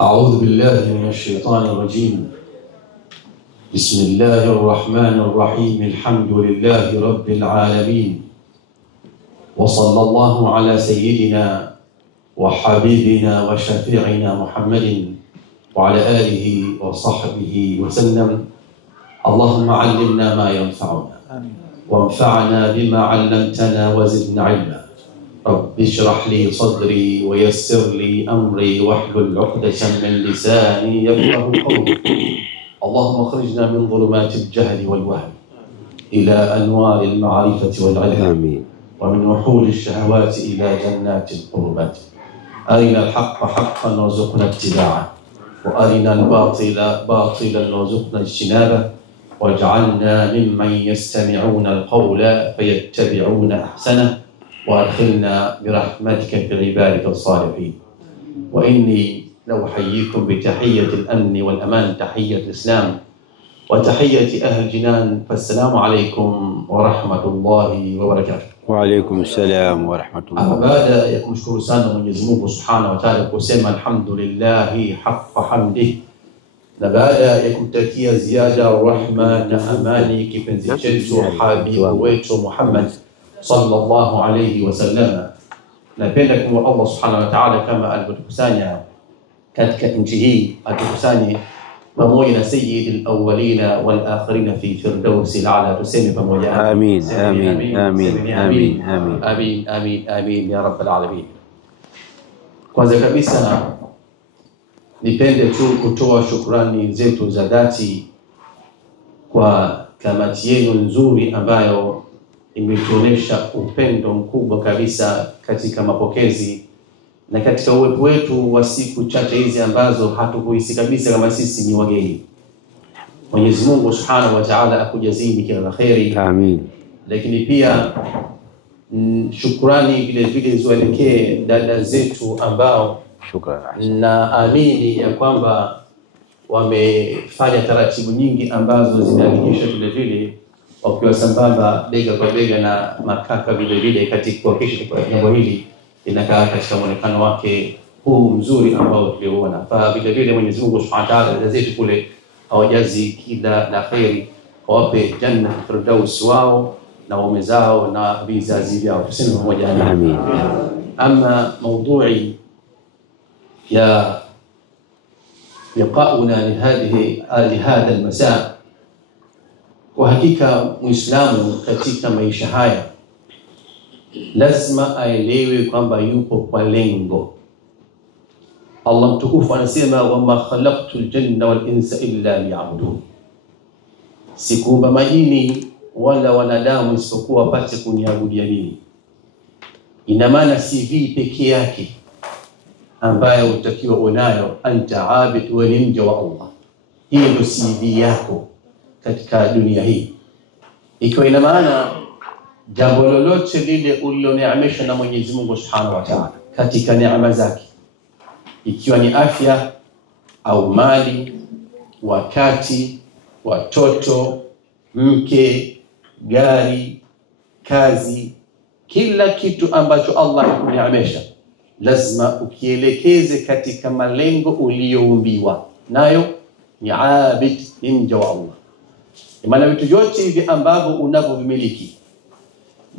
أعوذ بالله من الشيطان الرجيم. بسم الله الرحمن الرحيم. الحمد لله رب العالمين، وصلى الله على سيدنا وحبيبنا وشفيعنا محمد وعلى آله وصحبه وسلم. اللهم علمنا ما ينفعنا وانفعنا بما علمتنا وزدنا علما. رب اشرح لي صدري ويسر لي أمري واحلل عقدة من لساني يفقهوا قولي. اللهم اخرجنا من ظلمات الجهل والوهم إلى أنوار المعرفة والعلم. آمين. ومن وحول الشهوات إلى جنات القربات. أرنا الحق حقا وارزقنا اتباعه، وأرنا الباطل باطلا وارزقنا اجتنابه، واجعلنا ممن يستمعون القول فيتبعون أحسنه، وأدخلنا برحمتك في عبادك الصالحين. وإني لو أحييكم بتحية الأمن والأمان، تحية الإسلام وتحية أهل الجنان، فالسلام عليكم ورحمة الله وبركاته. وعليكم السلام ورحمة الله. Baada ya kumshukuru sana Mwenyezi Mungu Subhanahu wa Ta'ala, kusema alhamdulillah haqqa hamdihi, na baada ya kumtakia ziada rahma na amani kipenzi chetu habibu wetu Muhammad sallallahu alayhi wasallam, napenda kumwomba Allah Subhanahu wa Ta'ala kama alivyotukusanya katika nchi hii, atukusanye pamoja na sayyidil awwalina wal akhirina fi firdausil a'la. Tuseme pamoja Amin, amin, amin, amin, amin, amin, amin, amin ya rabbal alamin. Kwanza kabisa nipende tu kutoa shukrani zetu za dhati kwa kamati yenu nzuri ambayo imetuonesha upendo mkubwa kabisa katika mapokezi na katika uwepo wetu wa siku chache hizi ambazo hatukuhisi kabisa kama sisi ni wageni. Mwenyezi Mungu Subhanahu wa Ta'ala akujazini kila la kheri. Amin. Lakini pia shukrani vile vile ziwaelekee dada zetu ambao na amini ya kwamba wamefanya taratibu nyingi ambazo zinahakikisha vile vile wakiwa sambamba bega kwa bega na makaka vile vile katika kuhakikisha kwa jambo hili inakaa katika muonekano wake huu mzuri ambao tuliona. Fa vile vile Mwenyezi Mungu Subhanahu wa Ta'ala zetu kule hawajazi kila la khairi, wape janna firdaus wao na waume zao na vizazi vyao. Tuseme pamoja amin. Ama maudhui ya liqauna lihadha almasa, kwa hakika Muislamu katika maisha haya lazima aelewe kwamba yupo kwa lengo. Allah mtukufu anasema wama khalaqtul janna wal insa illa liya'budun, sikuumba majini wala wanadamu isipokuwa wapate kuniabudia mimi. Ina maana CV pekee yake ambayo utakiwa unayo, anta abid wa ninja wa Allah. Hiyo ndio CV yako katika dunia hii, ikiwa ina maana jambo lolote lile uliloneemeshwa na Mwenyezi Mungu Subhanahu wa Ta'ala katika neema zake, ikiwa ni afya au mali, wakati, watoto, mke, gari, kazi, kila kitu ambacho Allah amekuneemesha lazima ukielekeze katika malengo uliyoumbiwa nayo, ni abid, ninja wa Allah. Maana vitu vyote hivi ambavyo unavyomiliki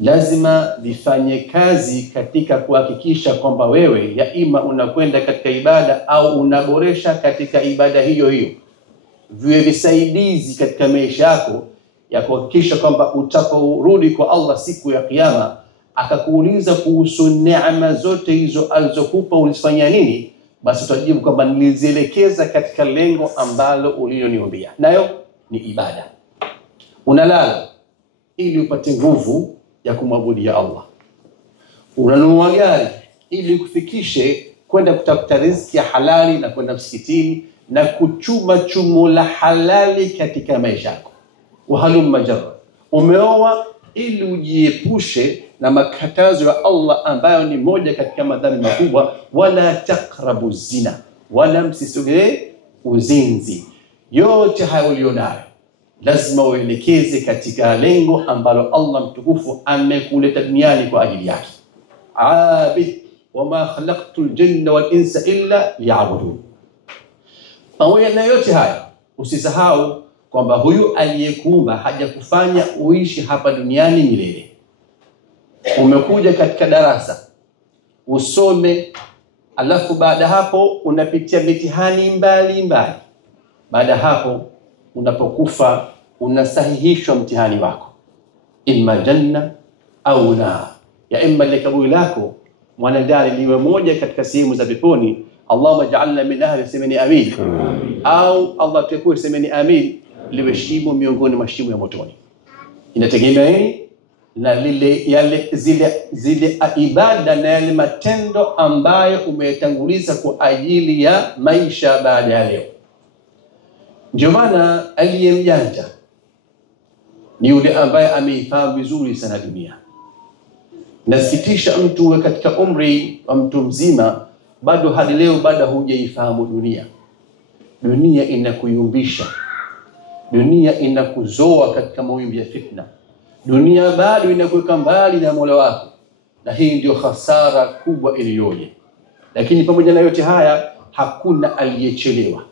lazima vifanye kazi katika kuhakikisha kwamba wewe ya ima unakwenda katika ibada au unaboresha katika ibada hiyo hiyo, viwe visaidizi katika maisha yako ya kuhakikisha kwamba utaporudi kwa Allah siku ya Kiyama akakuuliza kuhusu neema zote hizo alizokupa ulifanya nini, basi utajibu kwamba nilizielekeza katika lengo ambalo uliloniambia, nayo ni ibada. Unalala ili upate nguvu ya kumwabudia Allah. Unanunua gari ili kufikishe kwenda kutafuta riziki ya halali na kwenda msikitini na kuchuma chumo la halali katika maisha yako. Wahalum majarra. Umeoa ili ujiepushe na makatazo ya Allah ambayo ni moja katika madhambi makubwa, wala taqrabu zina, wala msisogee uzinzi. Yote hayo ulionayo lazima uelekeze katika lengo ambalo Allah mtukufu amekuleta duniani kwa ajili yake. Abid wama khalaqtul jinna wal insa illa liya'budun. Pamoja na yote haya, usisahau kwamba huyu aliyekuumba hajakufanya uishi hapa duniani milele. Umekuja katika darasa usome, alafu baada hapo unapitia mitihani mbalimbali. Baada hapo unapokufa unasahihishwa mtihani wako, imma janna au nar. Ya imma likabuli lako mwanadamu liwe moja katika sehemu za peponi, Allahumma ja'alna min ahli semeni amin, au Allah tukue semeni amin, liwe shimo miongoni mwa shimo ya motoni. Inategemea na zile ibada na yale matendo ambayo umetanguliza kwa ajili ya maisha baada ya leo. Ndio maana aliyemjanja ni yule ambaye ameifahamu vizuri sana dunia. Nasikitisha mtu uwe katika umri wa mtu mzima bado hadi leo bado hujaifahamu dunia. Dunia inakuyumbisha, dunia inakuzoa katika mawimbi ya fitna, dunia bado inakuweka mbali na Mola wako, na hii ndio hasara kubwa iliyoje. Lakini pamoja na yote haya hakuna aliyechelewa.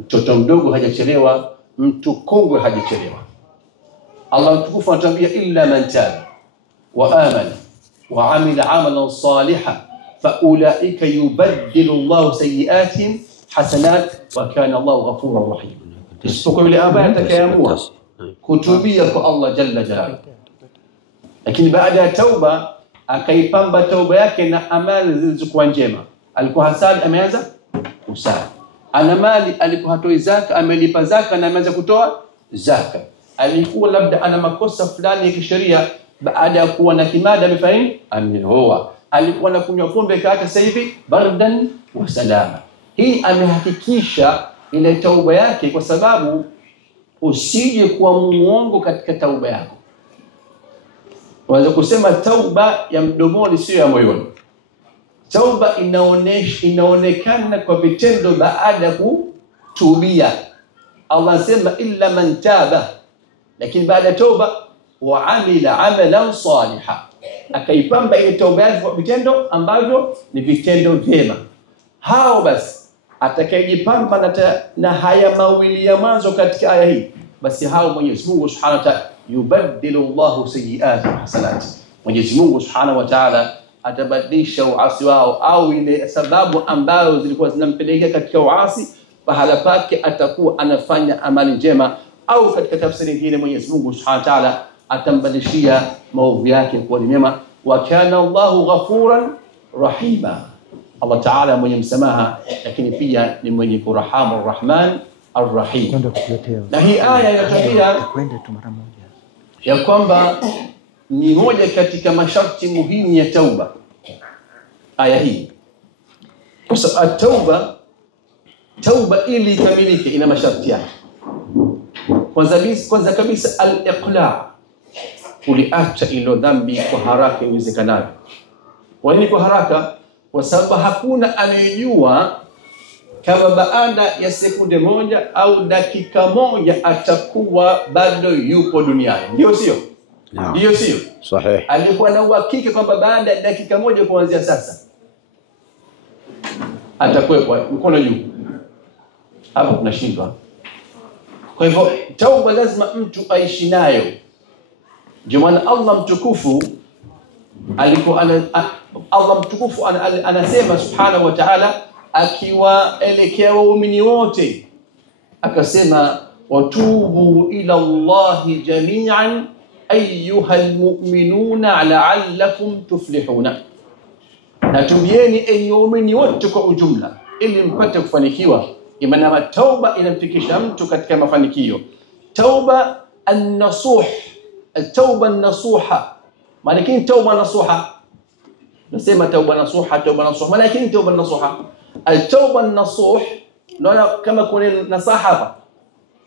Mtoto mdogo hajachelewa, mtu kongwe hajachelewa. Allah mtukufu anatuambia illa man taba wa amana wa amila amalan salihan fa ulaika yubaddilu Allahu sayiatihim hasanat wa kana Allahu ghafurur rahim. Isipokuwa yule ambaye atakayeamua kutubia kwa Allah jalla jalaluhu, lakini baada ya tauba akaipamba tauba yake na amali zilizokuwa njema. Alikuwa hasad, ameanza kusali. Ana mali, alikuwa hatoi zaka, amelipa zaka na ameanza kutoa zaka. Alikuwa labda ana makosa fulani ya kisheria, baada ya kuwa na kimada amefanya ameoa. Alikuwa anakunywa pombe kaacha, sasa hivi bardan wa salama. Hii amehakikisha ile tauba yake, kwa sababu usije kuwa muongo katika tauba yako. Unaweza kusema tauba ya mdomoni sio ya moyoni. Tauba inaonekana kwa vitendo baada ya kutubia. Allah anasema illa man taba, lakini baada ya tauba wa amila amalan salihan, akaipamba ile tauba yake kwa vitendo ambavyo ni vitendo vyema. Hao basi atakayejipamba na haya mawili ya mwanzo katika aya hii, basi hao Mwenyezi Mungu Subhanahu wa Ta'ala yubaddilu Allahu sayyi'atihim hasanat. Mwenyezi Mungu Subhanahu wa Ta'ala atabadilisha uasi wao au ile sababu ambazo zilikuwa zinampelekea katika uasi, pahala pake atakuwa anafanya amali njema. Au katika tafsiri nyingine Mwenyezi Mungu Subhanahu wa Ta'ala atambadilishia maovu yake kuwa ni mema. Wa kana Allahu ghafuran rahima. Allah Ta'ala mwenye msamaha, lakini pia ni mwenye kurahamu, Ar-Rahman Ar-Rahim. Na hii aya inatabia ya kwamba ni moja katika masharti muhimu ya tauba. Aya hii, kwa sababu tauba ili ikamilike ina masharti yake. Kwanza kabisa al-iqla', kuliacha ilo dhambi kwa haraka iwezekanavyo. Kwa nini kwa haraka? Kwa sababu hakuna anayejua kama baada ya sekunde moja au dakika moja atakuwa bado yupo duniani. Ndio sio? Ndio sio? Sahihi. Alikuwa na uhakika kwamba baada ya dakika moja kuanzia sasa atakuwepo, mkono juu. Hapo tunashindwa. Kwa hivyo tauba lazima mtu aishi nayo. Ndio maana Allah mtukufu anasema Subhanahu wa Ta'ala akiwaelekea waumini wote, akasema watubu ila Allahi jami'an ayyuhal mu'minuna la'allakum tuflihuna. Natubieni enyi waumini wote kwa ujumla ili mpate kufanikiwa. Imana tauba inamfikisha mtu katika mafanikio. Tauba an-nasuh, at-tauba an-nasuha. Maana tauba nasuha, nasema tauba nasuha, maana tauba nasuha, al-tauba an-nasuh ndio kama kuna nasaha hapa.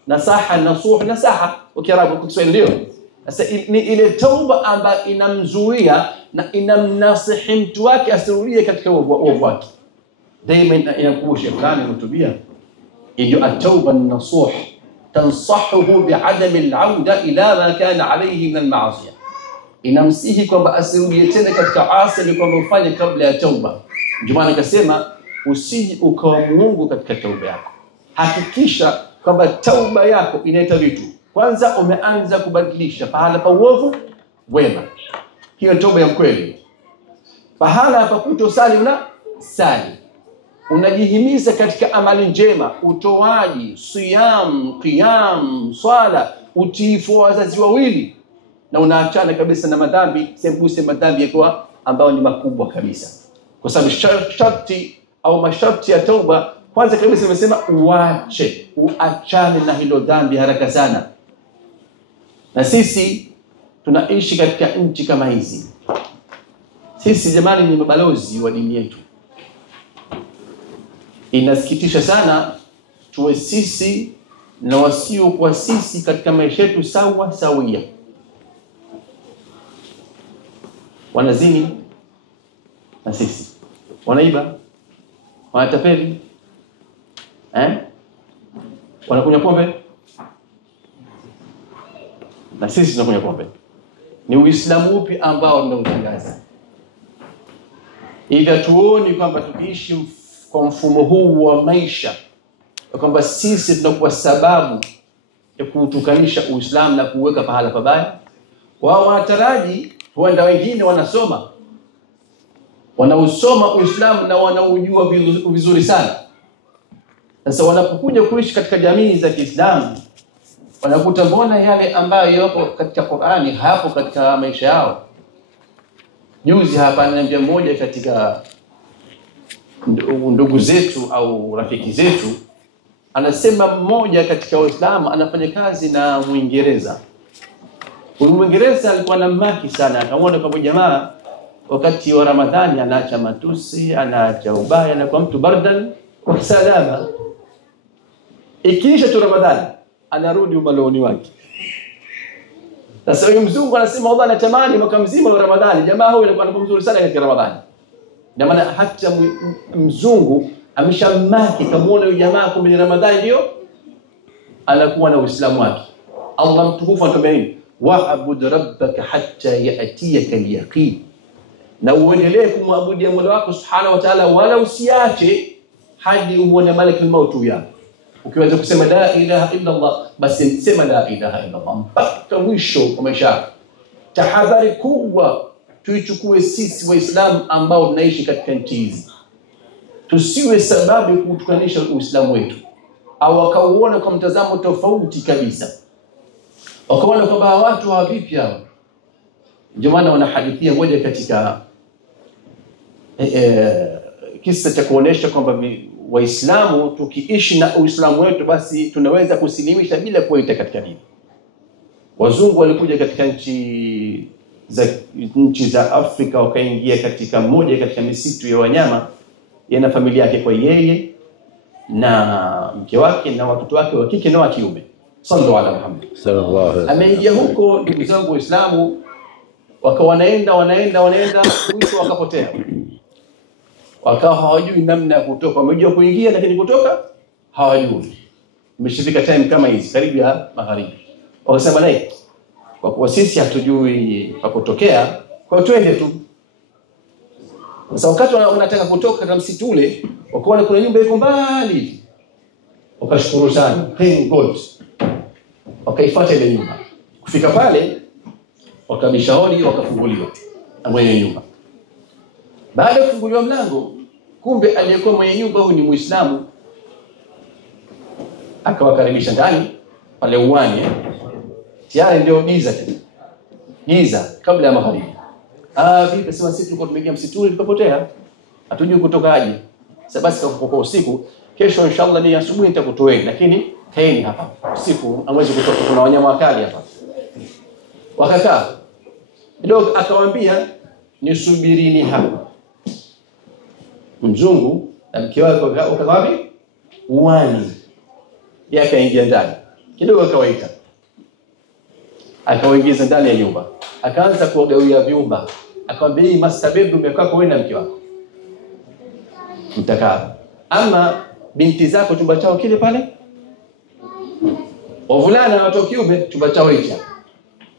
Nasaha, nasuh, nasaha kwa Kiarabu, kwa Kiswahili ndio. Sasa ni ile tauba ambayo inamzuia na inamnasihi mtu wake asirudie katika uovu wake. Daima inakumbusha fulani mtubia. Ndio at-tauba an-nasuh, tansahuhu bi'adami al-'auda ila ma kana alayhi min al-ma'siyah. Inamsihi kwamba asirudie tena katika asi kwamba ufanye kabla ya tauba. Ndio maana nikasema usiji ukawa Mungu katika tauba yako. Hakikisha kwamba tauba yako inaita vitu. Kwanza umeanza kubadilisha pahala pa uovu wema. Hiyo tauba ya kweli. Pahala pa kutosali sali. Unajihimiza katika amali njema, utoaji, siyam, qiyam, swala, utiifu wa wazazi wawili, na unaachana kabisa na madhambi, sembuse madhambi yakiwa ambao ni makubwa kabisa. Kwa sababu sharti au masharti ya tauba kwanza kabisa nimesema uachane na hilo dhambi haraka sana. Na sisi tunaishi katika nchi kama hizi. Sisi jamani ni mabalozi wa dini yetu. Inasikitisha sana tuwe sisi na wasio kwa sisi katika maisha yetu sawa sawia. Wanazini na sisi, wanaiba, wanatapeli, wanakunywa pombe na sisi tunakunywa pombe. Ni Uislamu upi ambao tunautangaza? Ila tuoni kwamba tukiishi kwa mfumo huu wa maisha kwamba sisi tunakuwa sababu ya kutukanisha Uislamu na kuweka pahala pabaya. Wao wanataraji huenda wengine wanausoma Uislamu na wanaujua vizuri sana. Sasa wanapokuja kuishi katika jamii za Kiislamu, wanakuta mbona yale ambayo yako katika Qur'ani hapo katika maisha yao. Juzi hapa ananiambia mmoja katika ndugu zetu au rafiki zetu, anasema mmoja katika Waislamu anafanya kazi na Muingereza. Muingereza alikuwa na maki sana, akamwona kwa jamaa wakati wa Ramadhani anaacha matusi, anaacha ubaya, na kwa mtu bardan wa salama. Ikiisha tu Ramadhani anarudi umaloni wake. Sasa huyu mzungu anasema Allah anatamani mwaka mzima wa Ramadhani. Jamaa huyu alikuwa mzuri sana katika Ramadhani. Na maana hata mzungu ameshamaki kamuona huyu jamaa kwa Ramadhani ndio anakuwa na Uislamu wake. Allah mtukufu anatuambia wa'bud rabbaka hatta ya'tiyaka al-yaqin. Na uendelee kumwabudia Mola wako Subhanahu wa Ta'ala wala usiache hadi umuone malakul maut yako. Ukiweza kusema la ilaha illa Allah, basi sema la ilaha illa Allah mpaka mwisho wa maisha. Tahadhari kubwa tuichukue sisi Waislamu ambao tunaishi katika nchi hizi. Tusiwe sababu kutukanisha Uislamu wetu au wakauona kwa mtazamo tofauti kabisa. Wakaona kwamba watu hawavipi hao. Ndio maana wanahadithia moja katika kisa cha kuonesha kwamba Waislamu tukiishi na Uislamu wetu basi tunaweza kusilimisha bila kuita katika dini. Wazungu walikuja katika nchi za Afrika, wakaingia katika moja katika misitu ya wanyama yana familia yake, kwa yeye na mke wake na watoto wake wa kike na wa kiume. Sallallahu alaihi Muhammad sallallahu alaihi wasallam. Ameingia huko, ndugu zangu Waislamu, wanaenda mwisho wakapotea. Wakawa hawajui namna ya kutoka. Wamejua kuingia lakini kutoka hawajui. Imeshafika time kama hizi karibu ya magharibi. Wakasema naye kwa kuwa sisi hatujui pa kutokea, kwa twende tu. Sasa wakati wanataka kutoka katika msitu ule, wakaona kuna nyumba iko mbali. Wakashukuru sana, thank God. Wakaifuata ile nyumba. Kufika pale wakabisha hodi, wakafunguliwa na mwenye nyumba. Baada ya kufunguliwa mlango, kumbe aliyekuwa mwenye nyumba huyu ni Muislamu. Akawakaribisha ndani pale uwani. Tayari ndio giza kabla ya magharibi. Vipi sema sisi tulikuwa tumeingia msituni tukapotea. Hatujui kutoka aje. Sasa basi kwa usiku, kesho inshallah ni asubuhi nitakutoeni, lakini kaeni hapa. Usiku hamwezi kutoka, kuna wanyama wakali hapa. Wakakaa. Ndio akawaambia nisubirini hapa. Mzungu na mke wake wakakaa wapi? Uwani. Yeye akaingia ndani. Kidogo akawaita. Akawaingiza ndani ya nyumba. Akaanza kuwagawia vyumba. Akamwambia hii master bedroom yako wewe na mke wako. Mtakaa. Ama binti zako chumba chao kile pale. Wavulana na watoto kiume chumba chao hicho.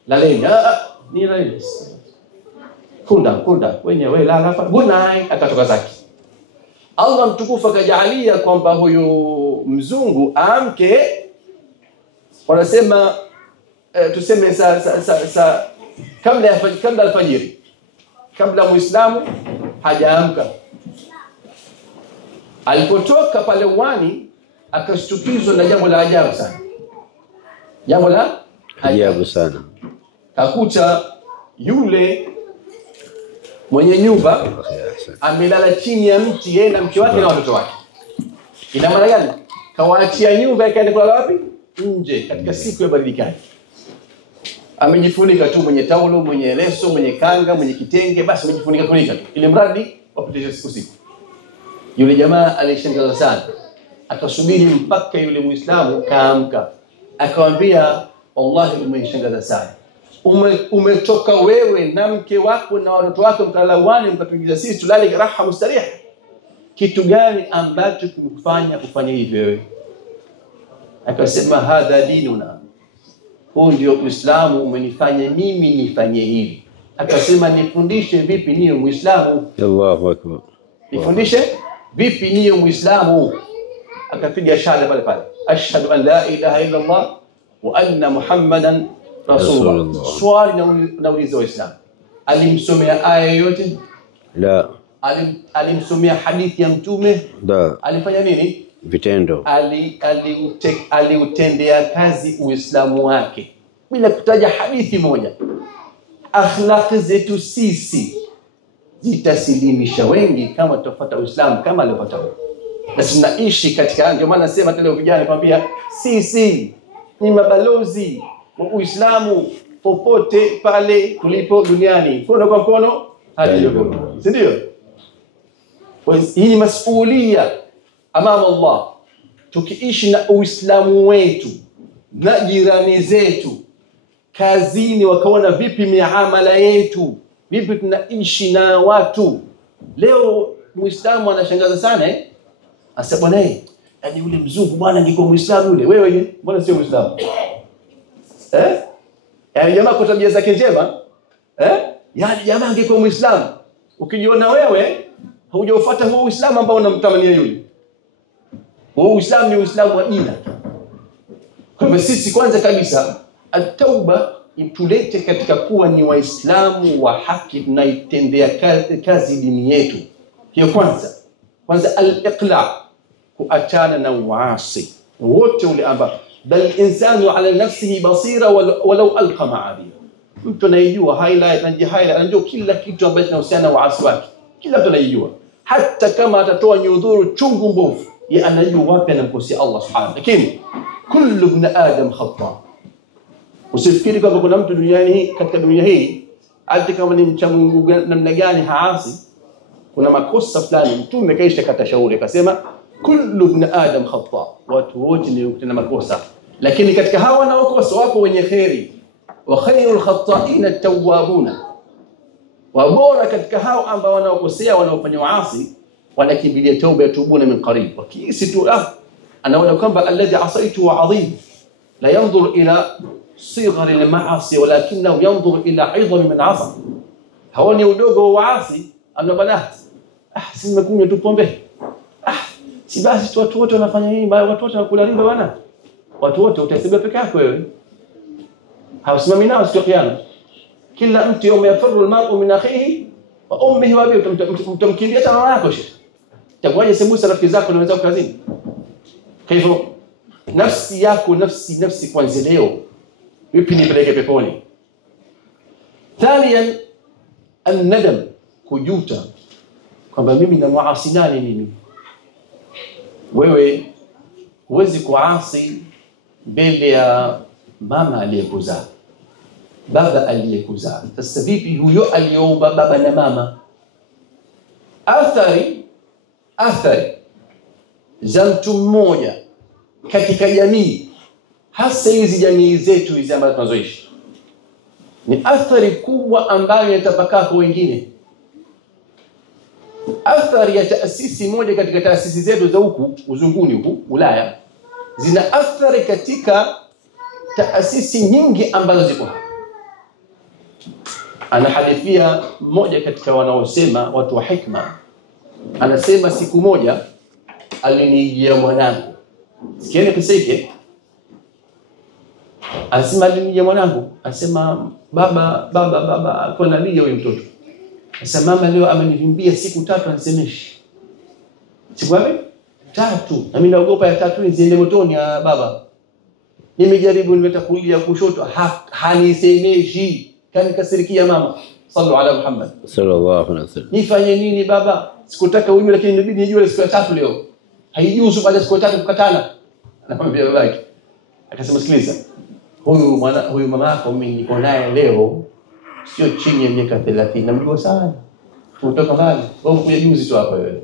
Laleni. Ni laleni. Kunda wenyewe lala hapa. Good night, akatoka zake. Allah mtukufu akajalia kwamba huyu mzungu aamke, wanasema tuseme kabla alfajiri, kabla muislamu hajaamka. Alipotoka pale uwani akashtukizwa na jambo la ajabu sana. Jambo la ajabu sana. Kakuta yule mwenye nyumba amelala chini ya mti, yeye na mke wake na watoto wake. Ina maana gani? Kawaachia nyumba ikaenda kulala wapi? Nje, katika siku ya baridi kali. Amejifunika tu, mwenye taulo, mwenye leso, mwenye kanga, mwenye kitenge, basi amejifunika tu ili mradi wapite siku. Yule jamaa alishangaza sana. Akasubiri mpaka yule Muislamu kaamka. Akamwambia, wallahi umenishangaza sana. Umetoka wewe na mke wako na watoto wako mkalawani, mkatuingiza sisi tulale raha mustarih. Kitu gani ambacho kimekufanya kufanya hivyo wewe? Akasema, hadha dinuna, huu ndio Uislamu umenifanya mimi nifanye hivi. Akasema, nifundishe vipi niwe Muislamu? Allahu akbar. Nifundishe vipi niwe Muislamu? Akapiga shahada pale, ashhadu an la ilaha illa Allah wa anna Muhammadan rasulullah. Swali nauliza Waislamu, alimsomea aya yote? La. Alimsomea hadithi ya mtume? La. Alifanya nini? Vitendo. Aliutendea kazi Uislamu wake bila kutaja hadithi moja. Akhlaq zetu sisi zitasilimisha wengi kama tutafuata Uislamu kama alivyofuata. Na tunaishi katika, ndio maana nasema hata leo vijana nikwambia, sisi ni mabalozi wa Uislamu popote pale tulipo duniani. Mkono kwa mkono hadi leo. Si ndio? Hii ni masuhulia amama Allah. Tukiishi na Uislamu wetu na jirani zetu, kazini wakaona vipi miamala yetu, vipi tunaishi na watu. Leo Muislamu anashangaza sana Asa bwana yani yule mzungu bwana angekuwa Muislamu yule, wewe mbona sio Muislamu? Yani jamaa kwa tabia zake njema, yani jamaa angekuwa Muislamu. Ukijiona wewe haujafuata huo Uislamu ambao unamtamania yule. Huo Uislamu ni Uislamu wa jina. Kwa hivyo sisi kwanza kabisa at-tauba itulete katika kuwa ni Waislamu wa haki, tunaitendea kazi dini yetu. Hiyo kwanza al-iqla, kuachana na uasi wote ule ambao bal insanu ala nafsihi basira walau alqa ma'adhi. Mtu anayejua highlight na highlight, anajua kila kitu ambacho kinahusiana na uasi wake, kila mtu anayejua. Hata kama atatoa nyudhuru chungu mbovu, yeye anajua wapi anamkosea Allah subhanahu. Lakini kullu ibn adam khata. Usifikiri kwamba kuna mtu duniani, katika dunia hii, hata kama ni mcha Mungu namna gani haasi, kuna makosa fulani. Mtume kaisha katashauri akasema kullu ibn adam khata, watu wote ni kutenda makosa, lakini katika hawa wanaokosa wapo wenye khairi. Wa khairul khata'ina at-tawwabuna, wa bora katika hao ambao wanaokosea, wanaofanya maasi, wanakimbilia tauba, yatubuna min qarib. Wakisi tu anaona kwamba alladhi asaitu wa adhim la yanzur ila صغر المعاصي ولكنه ينظر الى عظم من عصى. haoni udogo wa waasi, anabana si nimekunywa tu pombe, si basi watu wote wanafanya nini, watu wote wanakula riba bwana, watu wote utasema peke yako wewe, hausimami nao siku ya kiyama. Kila mtu yawma yafiru almar'u min akhihi wa ummihi wa abihi, mtamkimbia hata mama yako shekhi. Itakuwaje semusa rafiki zako na wenzako kazini? Kwa hivyo nafsi yako, nafsi kwanza leo vipi nipeleke peponi. Thaniyan an-nadam, kujuta kwamba mimi na muasi nani mimi. Wewe huwezi kuasi mbele ya mama aliyekuzaa, baba aliyekuzaa. Sasa vipi huyo aliyeumba baba na mama? Athari za mtu mmoja katika jamii, hasa hizi jamii zetu hizi ambazo tunazoishi, ni athari kubwa ambayo inatapakaa kwa wengine. Athari ya taasisi moja katika taasisi zetu za huku uzunguni huku Ulaya zina athari katika taasisi nyingi ambazo ziko hapa. Anahadithia mmoja katika wanaosema watu wa hikma, anasema siku moja alinijia mwanangu Sikieni kiseke. Asema alinija mwanangu, asema baba alikuwa analia huyo mtoto. Asema mama leo amenivimbia siku 3 anisemeshi. Siku ngapi? 3. Na mimi naogopa ya 3 niziende motoni ya baba. Nimejaribu nimetakulia kushoto hanisemeshi. Kanikasirikia mama. Sallu ala Muhammad sallallahu alaihi wasallam. Nifanye nini baba? Sikutaka unywe lakini inabidi nijue siku ya 3 leo. Haijuzu baada ya siku 3 kukatana. Anamwambia babake. Akasema sikiliza. Huyu mama yako mimi niko naye leo sio chini ya miaka 30. Namjua sana. Kutoka mbali. Wewe kuja juzi tu hapa wewe.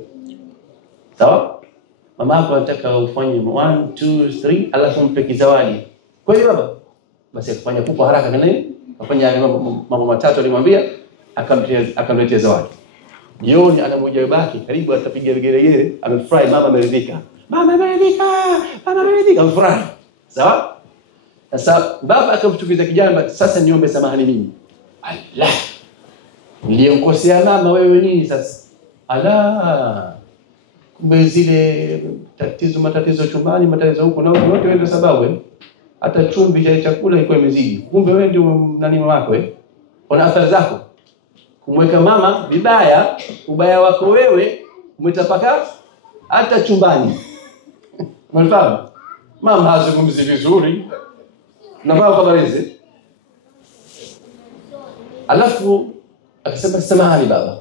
Sawa? Mama yako anataka ufanye 1 2 3 alafu mpe zawadi. Kweli baba? Basi akafanya kupo haraka kana nini? Afanya mambo matatu alimwambia akamletea zawadi. Jioni anamoja baki karibu atapiga vigelegele, amefurahi mama ameridhika. Mama ameridhika, amefurahi. Sawa? Sasa baba akamtukiza kijana, sasa niombe samahani mimi. Allah. Niliyomkosea mama wewe nini sasa? Ala. Kumbe zile matatizo chumbani, matatizo huko na huko yote ndio sababu hata chumvi cha chakula ilikuwa imezidi. Kumbe wewe ndio nani wako Ona athari zako. Kumweka mama vibaya, ubaya wako wewe umetapaka hata chumbani. Unafahamu? Mama hazungumzi vizuri. Nafahamu kama hizi. Alafu akasema samahani baba.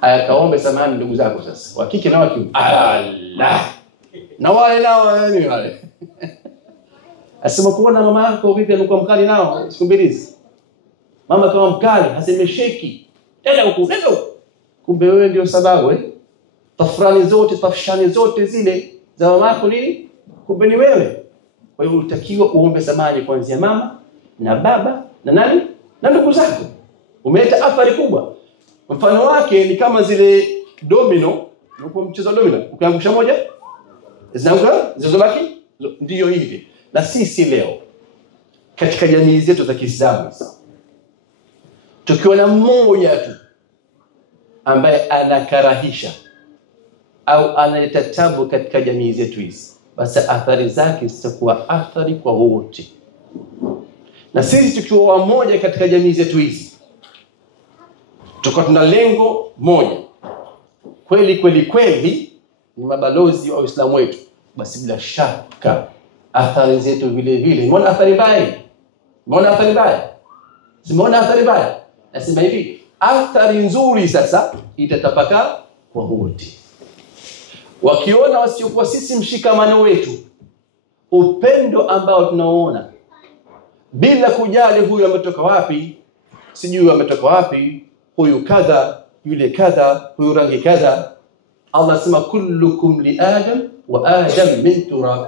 Akaomba samahani ndugu zako sasa. Wa kike na wa kiume. Allah. Na wale ni wale. Asema kuona mama yako vipi alikuwa mkali nao siku mbili. Mama kama mkali hasemesheki. Tena huko. Kumbe wewe ndio sababu tafshani zote zile za mama yako nini? Kumbe ni wewe. Kwa hiyo unatakiwa uombe samahani kuanzia mama na baba na nani? Na ndugu zako. Umeleta athari kubwa. Mfano wake ni kama zile domino, unapo mchezo domino, ukiangusha moja, zinaanguka, zilizobaki ndio hivi. Na sisi leo katika jamii zetu za Kiislamu tukiona mmoja tu ambaye anakarahisha au analeta tabu katika jamii zetu hizi, basi athari zake zitakuwa athari kwa wote. Na sisi tukiwa mmoja katika jamii zetu hizi, tuko tuna lengo moja. Kweli ni mabalozi wa Uislamu wetu, basi bila shaka athari zetu vile vile. Mbona athari mbaya? Nasema hivi, athari nzuri sasa itatapaka kwa wote. Wakiona wasiokuwa sisi mshikamano wetu, upendo ambao tunaoona, bila kujali huyu ametoka wapi, sijui ametoka wapi, huyu kadha, yule kadha, huyu rangi kadha. Allah sema kullukum li Adam wa Adam min turab.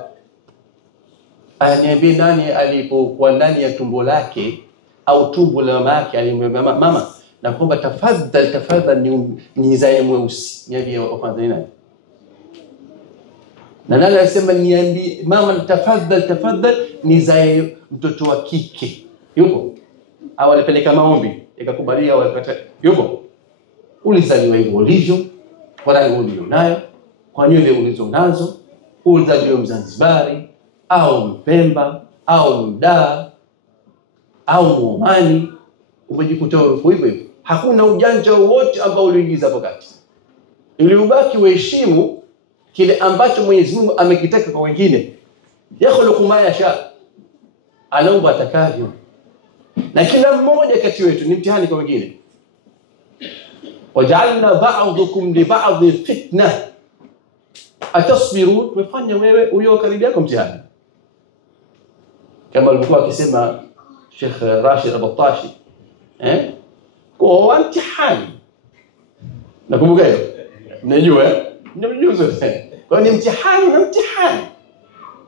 Aniambie nani alipokuwa ndani ya tumbo lake au tumbo la mama yake alimwambia mama na kwamba tafadhali ni zae mweusi. Niambie kwanza ni nani? Na nani alisema niambie mama tafadhali ni zae mtoto wa kike? Yupo? Au alipeleka maombi ikakubalia wakati yupo? Ulizaliwa hivyo ulivyo, kwa rangi ulionayo, kwa nywele ulizonazo, ulizaliwa Mzanzibari au Mpemba au Mdaa au Muomani, umejikuta uko hivyo. Hakuna ujanja wote ambao uliingiza hapo kati. Ili ubaki uheshimu kile ambacho Mwenyezi Mungu amekitaka kwa wengine. Yakhluqu ma yasha, anaumba atakavyo. Na kila mmoja kati wetu ni mtihani kwa wengine. Waja'alna ba'dukum li ba'dhi fitna atasbiru. Tumefanya wewe huyo karibu yako mtihani, kama alikuwa akisema Sheikh Rashid Al-Battashi, kwa mtihani. Nakumbuka hiyo, unajua zote. Kwa ni mtihani na mtihani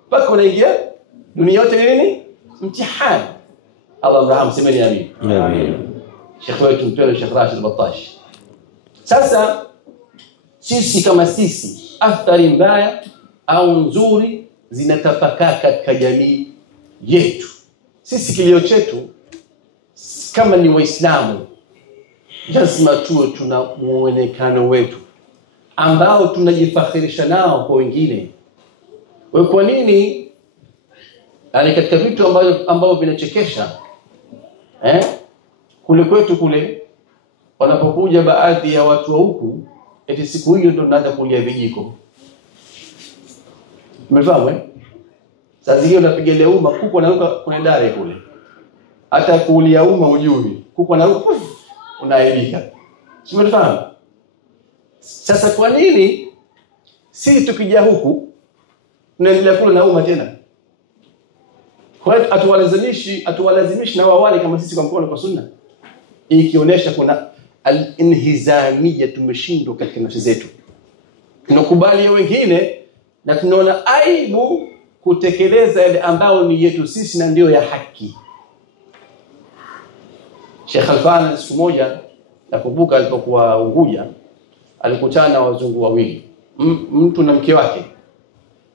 mpaka unaingia dunia yote ni nini? Mtihani. Allah mraham, semeni amin. Amin. Sheikh wetu mpendwa Sheikh Rashid Al-Battashi. Sasa sisi kama sisi, athari mbaya au nzuri zinatapakaa katika jamii yetu. Sisi kilio chetu kama ni Waislamu, lazima tuwe tuna muonekano wetu ambao tunajifakhirisha nao kwa wengine. Kwa nini yani katika vitu ambavyo vinachekesha kule kwetu kule wanapokuja baadhi ya watu wa huku eti siku hiyo ndio tunaanza kulia vijiko. Umefahamu? Sasa hiyo unapiga leuma kuku anaruka kwenye dare kule. Hata kulia uma ujui. Kuku anaruka unaelika. Umefahamu? Sasa kwa nini sisi tukija huku tunaendelea kula na uma tena? Kwa hiyo atuwalazimishi na wawali kama sisi kwa mkono kwa sunna. Ikionyesha kuna al-inhizamiyya, tumeshindwa katika nafsi zetu. Tunakubali wengine na tunaona aibu kutekeleza yale ambao ni yetu sisi na ndio ya haki. Sheikh Al-Fani siku moja nakumbuka alipokuwa Unguja alikutana na wazungu wawili, mtu na mke wake.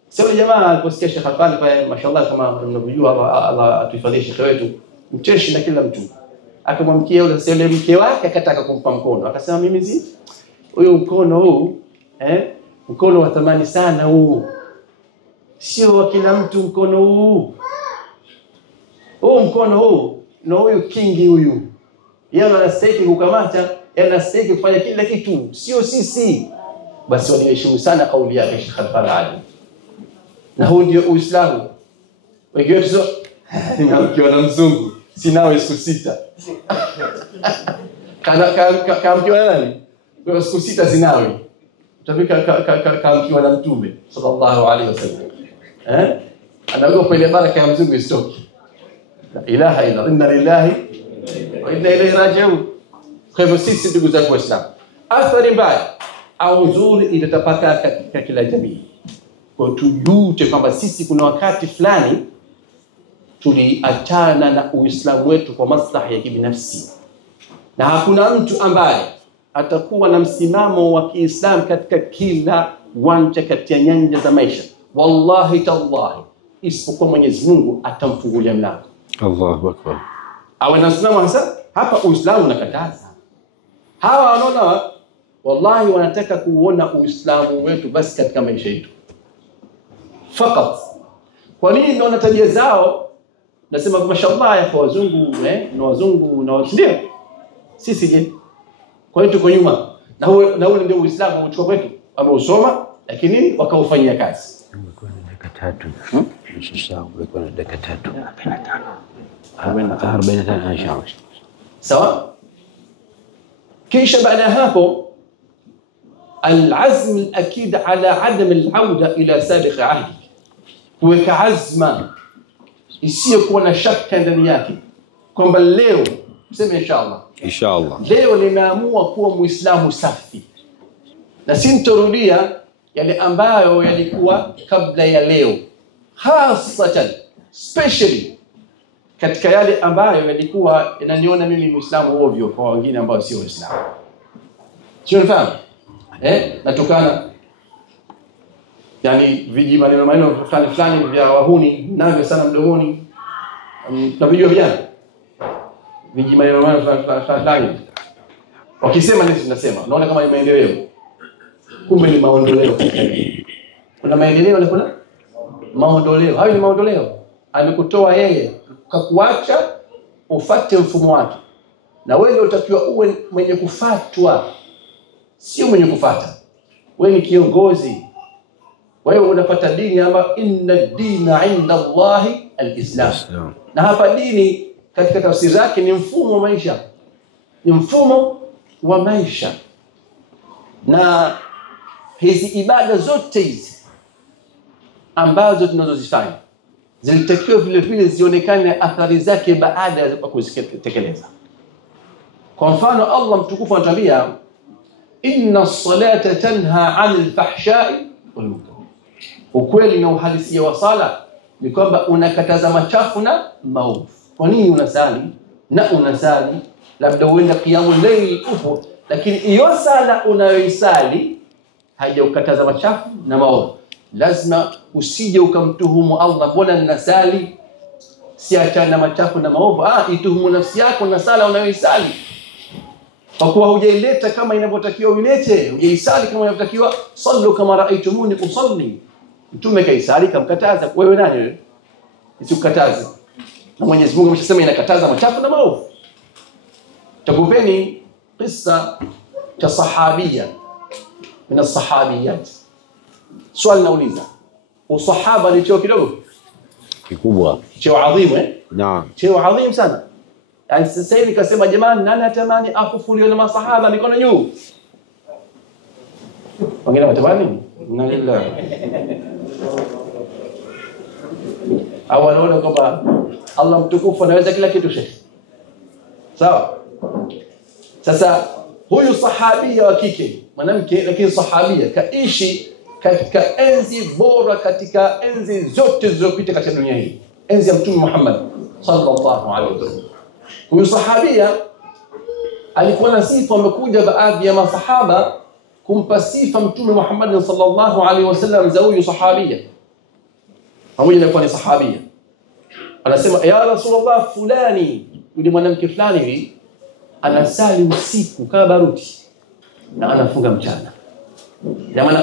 Sio jamaa aliposikia Sheikh Al-Fani pale, mashallah kama mnavyojua, Allah atuhifadhie Sheikh wetu, mcheshi na kila mtu. Akamwamkia yule sasa, mke wake akataka kumpa mkono, akasema mimi huyo mkono huu mkono wa thamani sana huu, sio wa kila mtu mkono huu. Mkono huu na huyu kingi huyu, yeye anastahili kukamata, yeye anastahili kufanya kila kitu, sio sisi. Basi waliheshimu sana kauli yake Sheikh Al-Fani, na huu ndio Uislamu. Wengine sio nimeamkiwa na mzungu sinawe siku 6 kaamkiwa nani kwa siku 6 zinawe, utafika kaamkiwa na mtume sallallahu alaihi wasallam. Anaona pale baraka ya mzungu istoki. La ilaha illa inna lillahi wa inna ilayhi raji'un. Kwa hivyo sisi ndugu zangu Waislamu, athari mbaya au nzuri itatapaka katika kila jamii. Kwa tujute kwamba sisi kuna wakati fulani tuliachana na Uislamu wetu kwa maslahi ya kibinafsi, na hakuna mtu ambaye atakuwa na msimamo wa Kiislamu katika kila uwanja kati ya nyanja za maisha, wallahi tallahi, isipokuwa Mwenyezi Mungu atamfungulia mlango. Allahu Akbar. Awe na msimamo hasa hapa. Uislamu unakataza. Hawa wanaona wallahi wanataka kuona Uislamu wetu basi katika maisha yetu fakat. Kwa nini ndio tabia zao? Nasema mashallah kwa wazungu na wazungu na ndio sisi je? Kwa hiyo tuko nyuma na ule ndio Uislamu uchukua kwetu, ameusoma lakini wakaufanyia kazi. Umekuwa na dakika 3 nusu saa, umekuwa na dakika 45 inshallah. Sawa. Kisha baada hapo العزم الأكيد على عدم العودة إلى سابق عهد. kuweka azma isiyokuwa na shaka ndani yake kwamba leo tuseme inshallah leo nimeamua kuwa Muislamu safi na sintorudia yale ambayo yalikuwa kabla ya leo, hasatan especially katika yale ambayo yalikuwa yananiona mimi Muislamu ovyo kwa wengine ambao sio Waislamu. Sio unafahamu? Natokana yani viji maneno fulani vya wahuni navyo sana mdomoni. Tunavijua vijana. Viji maneno fulani. Wakisema nini tunasema? Unaona kama ni maendeleo. Kumbe ni maondoleo. Kuna maendeleo na kuna maondoleo. Hayo ni maondoleo. Amekutoa yeye, kakuacha ufuate mfumo wake. Na wewe utakiwa uwe mwenye kufuatwa, sio mwenye kufuata. Wewe ni kiongozi. Wewe unapata dini ama inna dina inda Allahi al-Islam. Na hapa dini katika tafsiri yake ni mfumo wa maisha. Ni mfumo wa maisha. Na hizi ibada zote hizi ambazo tunazozifanya zilitakiwa vile vile zionekane athari zake baada ya kuzitekeleza. Kwa mfano Allah mtukufu anatuambia inna as-salata tanha 'anil fahsha'i wal munkar. Ukweli na uhalisia wa sala ni kwamba unakataza machafu na maovu. Kwa nini unasali? Na unasali labda uenda qiyamul layl upo, lakini hiyo sala unayoisali haijakataza machafu na maovu. Lazima usije ukamtuhumu Allah, mbona ninasali siachana machafu na maovu. Ituhumu nafsi yako na sala unayoisali, kwa kuwa hujaileta kama inavyotakiwa uilete. Hujaisali kama inavyotakiwa. Sallu kama raaitumuni usalli. Mtume kaisali kamkataza, wewe nani wewe? Isikukataze. Na Mwenyezi Mungu ameshasema inakataza machafu na maovu. Takupeni kisa cha sahabia min as-sahabiyat. Swali nauliza, usahaba ni cheo kidogo? Kikubwa. Cheo adhimu Naam. Cheo adhimu sana. Yani sasa hivi kasema jamani, nani atamani afufuliwe na masahaba, mikono juu. Wengine watamani na lillah. Au wanaona kwamba Allah mtukufu anaweza kila kitu shekhi. Sawa? Sasa huyu sahabia wa kike, mwanamke lakini sahabia, kaishi katika enzi bora katika enzi zote zilizopita katika dunia hii. Enzi ya Mtume Muhammad sallallahu alaihi wasallam. Huyu sahabia alikuwa na sifa, amekuja baadhi ya masahaba kumpa sifa Mtume Muhammad sallallahu alaihi wasallam za huyu sahabia. Pamoja na kuwa ni sahabia, anasema ya Rasulullah, fulani yule mwanamke fulani hivi anasali usiku kama baruti na anafunga mchana. Na maana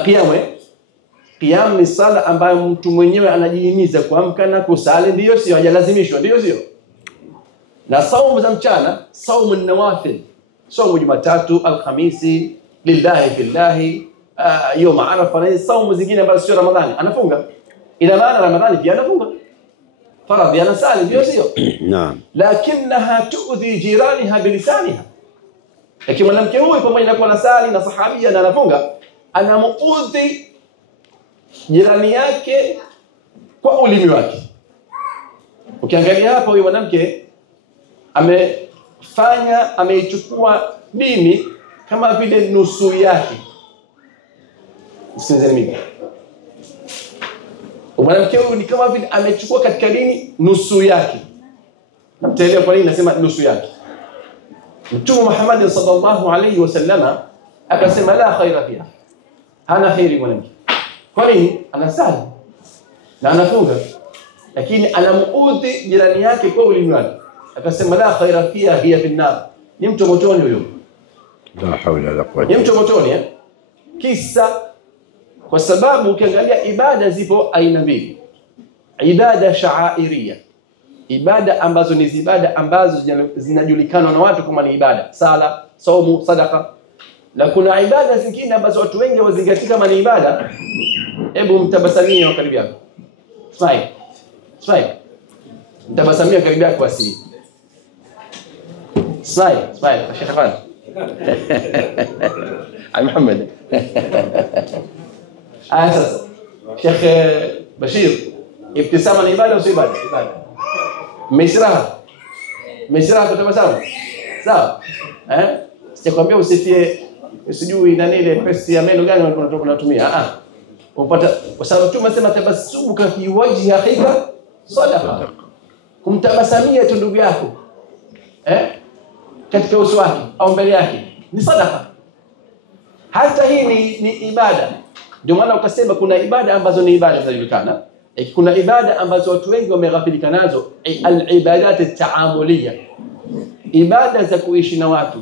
qiyam ni sala ambayo mtu mwenyewe anajihimiza kuamka na kusali, ndio sio hajalazimishwa, ndio sio. Na saumu za mchana, saumu nawafil, saumu Jumatatu, Alhamisi, lillahi fillahi, yom Arafa, na saumu zingine ambazo sio Ramadhani anafunga. Ina maana Ramadhani pia anafunga, faradhi anasali, ndio sio. Naam. Lakinaha tuudhi jiraniha bilisaniha. Lakini mwanamke huyu pamoja na kuwa anasali na sahabia na anafunga, anamuudhi jirani yake kwa ulimi wake. Ukiangalia hapa, huyu mwanamke ameichukua dini kama vile nusu yake. Sikilizeni mimi. Mwanamke huyu ni kama vile amechukua katika dini nusu yake. Na mtaelewa kwa nini nasema nusu yake. Mtume Muhammad sallallahu alaihi wasallam akasema la khaira fiha, hana khairi mwanamke. Kwa nini? Anasali na anafunga, lakini anamuudhi jirani yake kwa ulimi wake. Akasema la khaira fiha, hiya fi nar, ni mtu motoni huyo. La hawla wala quwwata. Ni mtu motoni kisa kwa sababu ukiangalia ibada zipo aina mbili. Ibada sha'airia, ibada ambazo ni ibada ambazo zinajulikana na watu kama ni ibada, sala, saumu, sadaka. Na kuna ibada zingine ambazo watu wengi wazingatia kama ni ibada. Hebu mtabasamia wa karibu yako. Smile. Smile. Mtabasamia karibu yako asili. Smile, smile. Sheikh Khan. Muhammad. Sasa Sheikh Bashir, ibtisama ni ibada au si ibada? Ibada. Mesraha kutabasamu. Sawa? Sikwambia usifie usijui nani ile pesi ya meno gani unatumia. Upata kwa sababu Mtume anasema tabassuka fi wajhi akhika sadaqa. Kumtabasamia tu ndugu yako katika uso wake au mbele yake ni sadaqa. Hata hii ni ibada. Ndio maana ukasema kuna ibada ambazo ni ibada zinajulikana, kuna ibada ambazo watu wengi wameghafilika nazo, al-ibadat at-ta'amuliyya, ibada za kuishi na watu,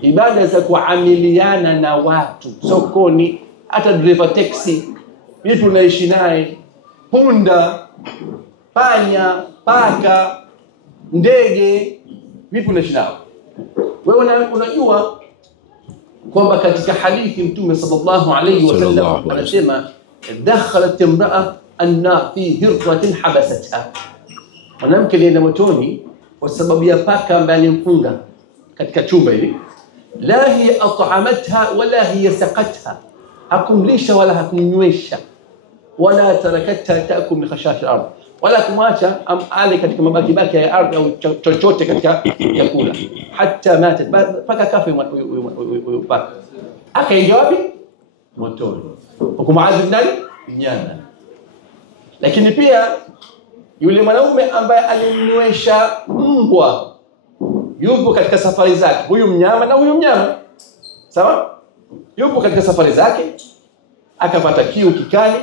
ibada za kuamiliana na watu sokoni, hata driver taxi, vipi unaishi naye, punda, panya, paka, ndege, vipi unaishi nao. Wewe unajua kwamba katika hadithi Mtume sallallahu alayhi wasallam anasema dakhalat imra'a anna fi hirqatin habasatha, mwanamke alienda motoni kwa sababu ya paka ambaye alimfunga katika chumba hili. La hiya at'amatha wala hiya saqatha, hakumlisha wala hakumnywesha, wala tarakatha ta'kul min khashash al-ard, wala kumwacha ale katika mabaki ya ardhi au chochote katika chakula, hatta matat, paka kafa paka. Akaingia wapi? Motoni. Hukumaadhibu nani? Nyana. Lakini pia yule mwanaume ambaye alimnywesha mbwa yupo katika safari zake, huyu mnyama na huyu mnyama, sawa, yupo katika safari zake, akapata kiu kikali,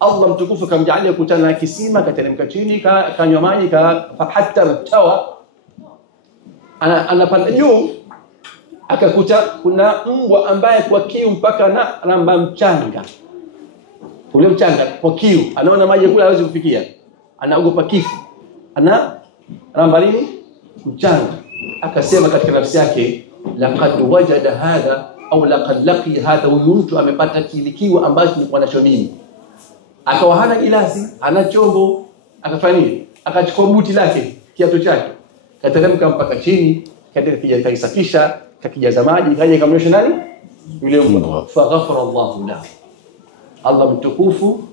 Allah mtukufu kamjalia kutana na kisima, kateremka chini, kanywa maji, hata mtawa anapanda juu, akakuta kuna mbwa ambaye kwa kiu mpaka na anamba mchanga. ule mchanga kwa kiu, anaona maji kule hawezi kufikia, anaogopa kifo, anambalini mchanga. Akasema katika nafsi yake, laqad wajada hadha au laqad laqi hadha, huyu mtu amepata kilikiwa ambacho nilikuwa nacho mimi. Akawa hana gilasi, hana chombo, akafanya nini? Akachukua buti lake, kiatu chake, kateremka mpaka chini, kaisafisha, kakijaza maji, kaja kamnyosha nani? Yule mtu. Faghafara Allahu lahu, Allah mtukufu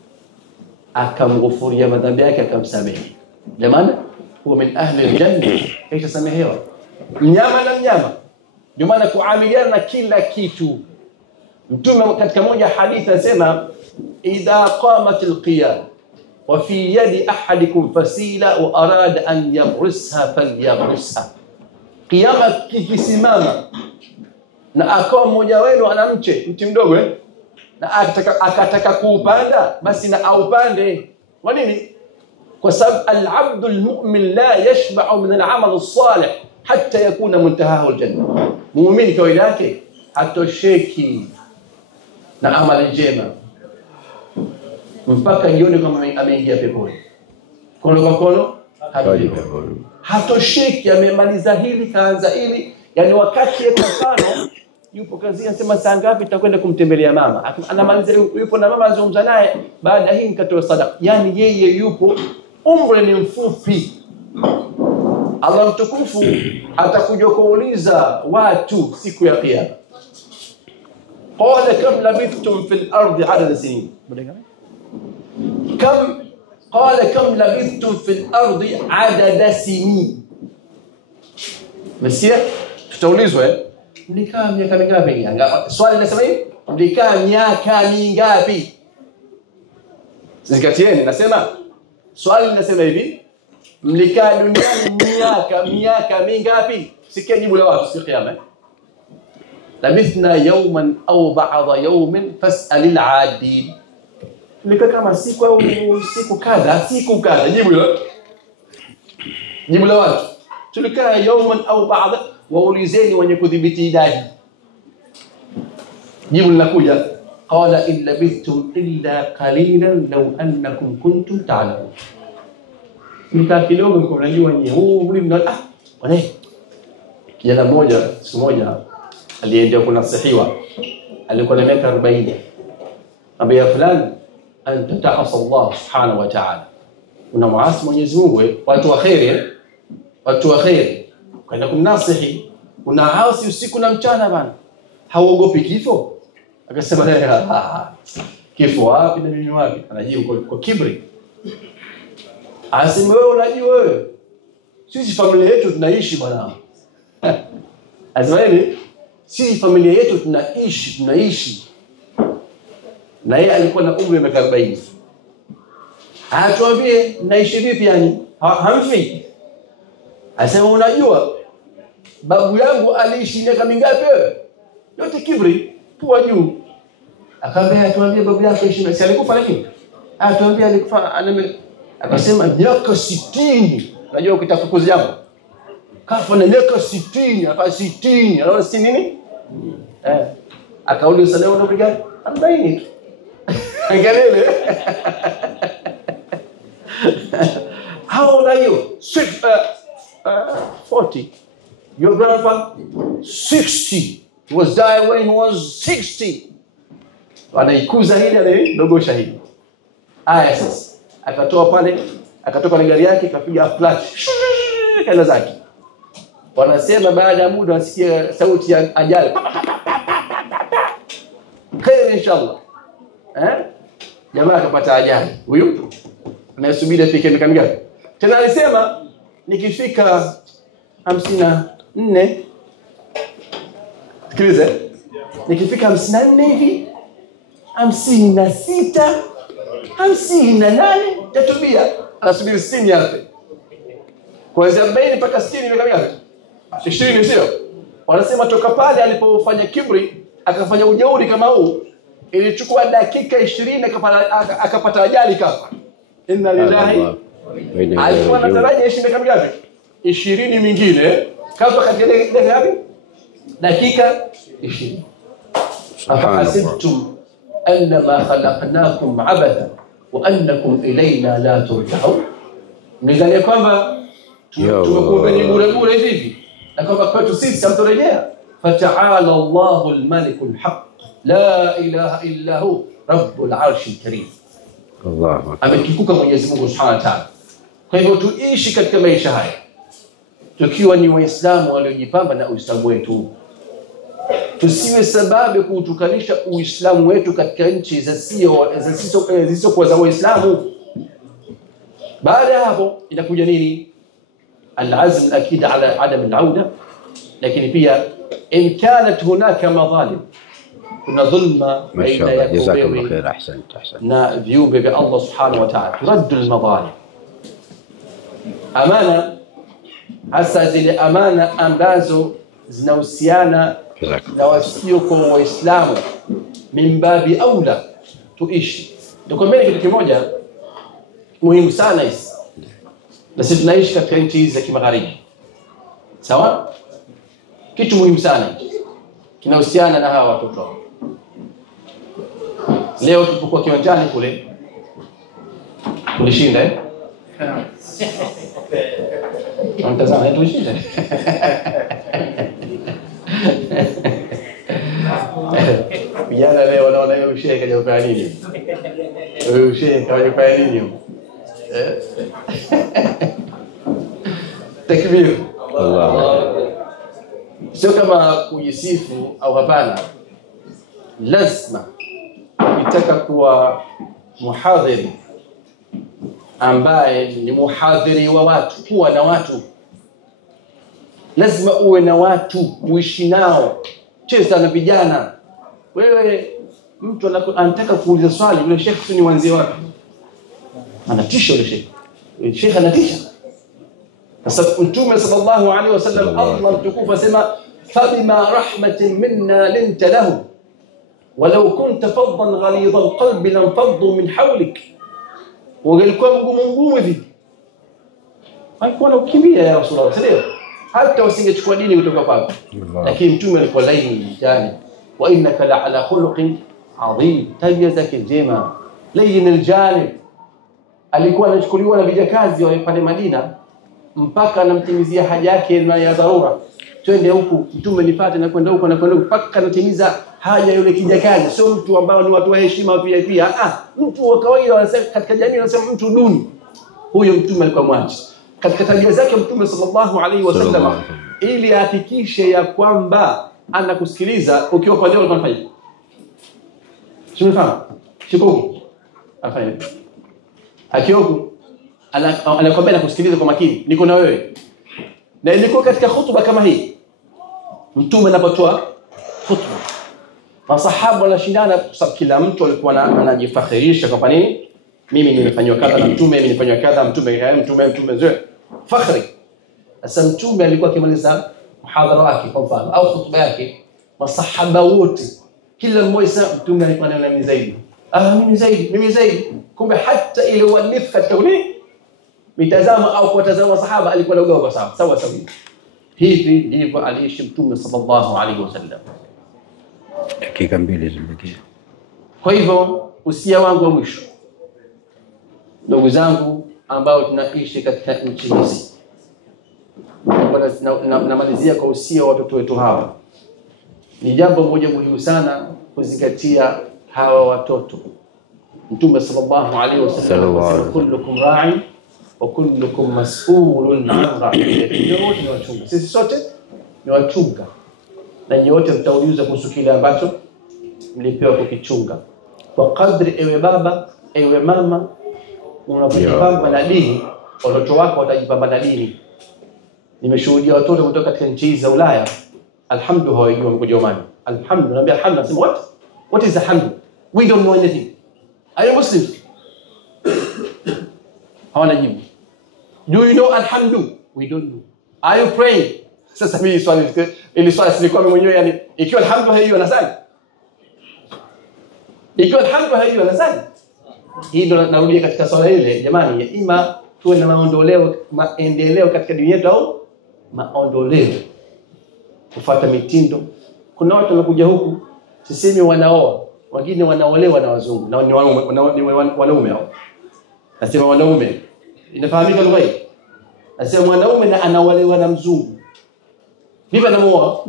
akamghufuria madhambi yake, akamsamehe. Jamani, huwa min ahli aljanna, kisha samehewa. Mnyama na mnyama, ndio maana kuamiliana na kila kitu. Mtume katika moja hadithi anasema, idha qamat alqiyam wa fi yadi ahadikum fasila wa arada an yaghrisha falyaghrisha, qiyama kikisimama na akawa mmoja wenu ana mti mdogo na akataka kuupanda, basi na aupande. Kwa nini? Kwa sababu al-abdu al-mu'min la yashba'u min al-amal as-salih hatta yakuna muntahahu al-janna. Muumini kawaida yake hatosheki na amali njema mpaka jione kama ameingia peponi. Kono kwa kono hatosheki, amemaliza hili kaanza hili. Yani wakati kwa mfano yupo kazini, anasema saa ngapi tutakwenda kumtembelea mama, anamaliza yupo na mama azungumza naye, baada hii nikatoa sadaka. Yani yeye yupo, umri ni mfupi. Allah mtukufu atakuja kuuliza watu siku ya kiyama, qala kam labithtum fil ardi adad sinin, qala kam labithtum fil ardi adad sinin. Msia tutaulizwa mlikaa miaka mingapi? Swali linasema hivi, mlikaa miaka mingapi? Zingatieni, nasema swali linasema hivi, mlikaa duniani miaka mingapi? Sikia jibu la watu siku ya kiyama. Labithna yawman au ba'da yawmin fas'al al-'adil. Mlikaa kama siku au siku kadha, jibu la watu. Tulikaa yawman au ba'da, waulizeni wenye kudhibiti idadi. Jibu linakuja, qala in labithtum illa qalilan law annakum kuntum ta'lamun. Mlikaa kidogo, mko mnajua nyinyi mlimna. Kijana mmoja siku moja alienda kunasihiwa, alikuwa na miaka 40. Ambia fulani, anta ta'asa Allah subhanahu wa ta'ala, unamwasi Mwenyezi Mungu. Watu wa khair kwenda kumnasihi, unaasi usiku na mchana bana, hauogopi kifo? Akasema kifo wapi na mimi wapi? Anajibu kwa kibri. Asema wewe unajua wewe, sisi familia yetu tunaishi bwana. Asema hivi, sisi familia yetu tunaishi. Na yeye alikuwa na umri wa miaka 40. Atuambie naishi vipi yani? Hamfi. Asema unajua babu yangu aliishi miaka mingapi wewe? Yote kibri, pua juu. Akamwambia atuambie babu yako aliishi, si alikufa lakini? Atuambie alikufa, akasema miaka 60. Unajua ukitafukuza jambo, kafa na miaka 60, hapa 60, anaona 60 nini? Akauliza leo ndo gani? 40. Angalia. How old are you? 40. Your grandpa 60. He was died when he was 60. Anaikuza hili, anadogosha hili. Aya sasa, akatoa pale, akatoka na gari yake, kapiga flash. Kaenda zake. Wanasema baada ya muda asikia sauti ya ajali. Khair inshallah. Jamaa akapata ajali. Huyu anayesubiri afike miaka mingapi? Tena alisema nikifika 54, sikiliza, nikifika 54 hivi, 56, 58 tatubia. Anasubiri 60 yake. Kuanzia 40 mpaka 60 miaka mingapi? 20, sio? Wanasema toka pale alipofanya kibri, akafanya ujeuri kama huu, ilichukua dakika 20 akapata ajali kafa. Inna lillahi. Alikuwa anataraji ishi miaka mingapi? 20 mingine, kafa katika dakika ngapi? Dakika 20. Afahasibtum annama khalaqnakum abatha wa annakum ilayna la turja'un. Mnidhania kwamba tumekuumbeni bure hivi na kwamba kwetu sisi hamtorejea. Fata'ala Allahu al-maliku al-haq la ilaha illa hu rabbul arshil karim. Allahu akbar. Ametukuka Mwenyezi Mungu Subhanahu wa Ta'ala. Kwa hivyo tuishi katika maisha haya tukiwa ni Waislamu waliojipamba na Uislamu wetu. Tusiwe sababu kuutukanisha Uislamu wetu katika nchi zisizokuwa za Waislamu. Baada ya hapo inakuja nini? Al-azm akid ala adam al-auda. Lakini pia in kanat hunaka madhalim, kuna dhulma baina ya jazakallahu khair, ahsant. na viumbe vya Allah Subhanahu wa Ta'ala. Turaddu al-madhalim. Amana, hasa zile amana ambazo zinahusiana na wasio kwa Waislamu, mimbabi aula tuishi. Tukombe kitu kimoja muhimu sana hizi. Na sisi tunaishi katika nchi hizi za kimagharibi. Sawa? Kitu muhimu sana kinahusiana na hawa watoto. Leo tulipokuwa kiwanjani kule tulishinda Mtazama tulishinda. Vijana leo wanaona hiyo shehe kaja kufanya nini? Huyo shehe kaja kufanya nini? Takbir. Allah. Sio kama kujisifu au hapana. Lazima ukitaka kuwa muhadhiri ambaye ni muhadhiri wa watu, kuwa na watu, lazima uwe na watu, uishi nao, cheza na vijana. Wewe mtu anataka kuuliza swali, yule sheikh ni wanzie wapi? Anatisha yule sheikh. Yule sheikh anatisha. Sasa Mtume sallallahu alaihi wasallam Allah mtukufu asema fabima rahmatin minna linta lahu walau kunta faddan ghalidha alqalbi lanfaddu min hawlik. Ungelikuwa mgumu hivi alikuwa anakukimbia ya Rasulullah sallallahu alaihi wasallam, hata usingechukua dini kutoka kwako. Lakini Mtume alikuwa laini jani, wa innaka la ala khuluqin adhim, tabia zake njema, layin aljanib. Alikuwa anachukuliwa na vijakazi wa pale Madina mpaka anamtimizia haja yake na ya dharura. Twende huku, Mtume nipate na kwenda huko na kwenda mpaka anatimiza haja yule kijakazi. Sio mtu ambao ni watu wa heshima VIP. Mtu wa kawaida, wanasema katika jamii wanasema mtu duni. Huyo Mtume alikuwa mwachi. Katika tabia zake Mtume sallallahu alaihi wasallam, ili ahakikishe ya kwamba anakusikiliza ukiwa kwa leo unafanya. Umefahamu? Shibuki. Afanye. Akioko anakwambia nakusikiliza kwa makini, niko na wewe. Na ilikuwa katika hutuba kama hii Mtume anapotoa hutuba, masahaba wanashindana kwa sababu kila mtu alikuwa anajifakhirisha kwa nini, mimi nimefanywa kadha na Mtume, mimi nimefanywa kadha, Mtume zoe fakhri. Sasa Mtume alikuwa akimaliza muhadhara wake kwa mfano au hutuba yake, masahaba wote kila mmoja sasa Mtume alikuwa anaona mimi zaidi, mimi zaidi. Kumbe hata ile uadilifu katika mitazamo au kuwatazama sahaba alikuwa anagawa kwa sawa. Hivi ndivyo aliishi Mtume sallallahu alaihi wasallam. Dakika mbili zimebakia. Kwa hivyo usia wangu wa mwisho, ndugu zangu ambao tunaishi katika nchi hizi, namalizia kwa usia wa watoto wetu hawa. Ni jambo moja muhimu sana kuzingatia hawa watoto. Mtume sallallahu alaihi wasallam anasema kullukum ra'i wa kullukum mas'ulun 'an ra'iyatihi. Ni wachunga, sisi sote ni wachunga, na nyote mtaulizwa kuhusu kile ambacho mlipewa kukichunga. Kwa kadri ewe baba, ewe mama, unapojipamba na dini, watoto wako watajipamba na dini. Nimeshuhudia watoto kutoka katika nchi za Ulaya, alhamdulillah, hawajui mkojomani. Alhamdulillah, naambia alhamdulillah, nasema what is alhamdulillah? We don't know anything. Are you Muslim? Hawana jibu. Do you know alhamdulillah? We don't know. Are you praying? Sasa mimi swali silikuwa mimi mwenyewe, yani ikiwa alhamdulillah hiyo nasali. Ikiwa alhamdulillah hiyo nasali. Hii ndo narudia katika swala ile, jamani, ima tuwe na maendeleo katika dunia yetu au maondoleo. Kufuata mitindo. Kuna watu wanakuja huku, sisemi wanaoa, wengine wanaolewa na wazungu na ni wanaume hao. Nasema wanaume. Inafahamika lugha hii. Nasema mwanaume na anaolewa na mzungu. Vipi anamuoa?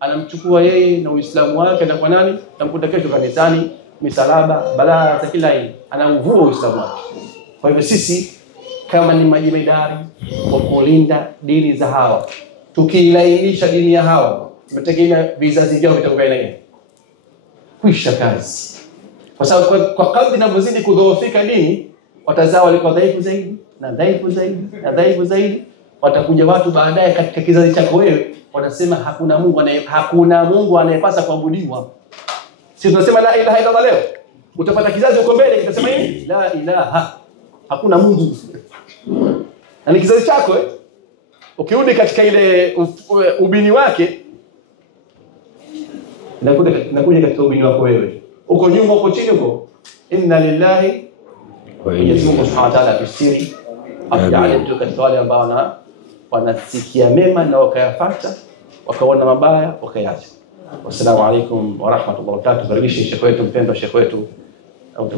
Anamchukua yeye na Uislamu wake na kwa nani? Tamkuta kesho kanisani, misalaba, balaa za kila aina. Anamvua Uislamu wake. Kwa hivyo sisi kama ni majimedari kwa kulinda dini za hawa, tukilainisha dini ya hawa, tunategemea vizazi vyao vitakuwa nini? Kuisha kazi. Kwa sababu kwa kadri inavyozidi kudhoofika dini, watazaa walikuwa dhaifu zaidi na dhaifu zaidi na dhaifu zaidi. Watakuja watu baadaye katika kizazi chako wewe wanasema hakuna Mungu anayepasa kuabudiwa. Sisi tunasema la ilaha illa Allah leo. Utapata kizazi uko mbele kitasema hivi, la ilaha, hakuna Mungu. Na ni kizazi chako ukirudi katika ile ubini wake, nakuja katika ubini wako wewe. Uko nyuma uko chini uko. Inna lillahi wa inna ilaihi raji'un. Subhanahu wa ta'ala tusiri ajalie katika wale ambao wanasikia mema na wakayafuata, wakaona mabaya wakayacha. Wassalamu alaykum wa rahmatullahi wa barakatuh. Karibisha Sheikh wetu mpendwa, Sheikh wetu au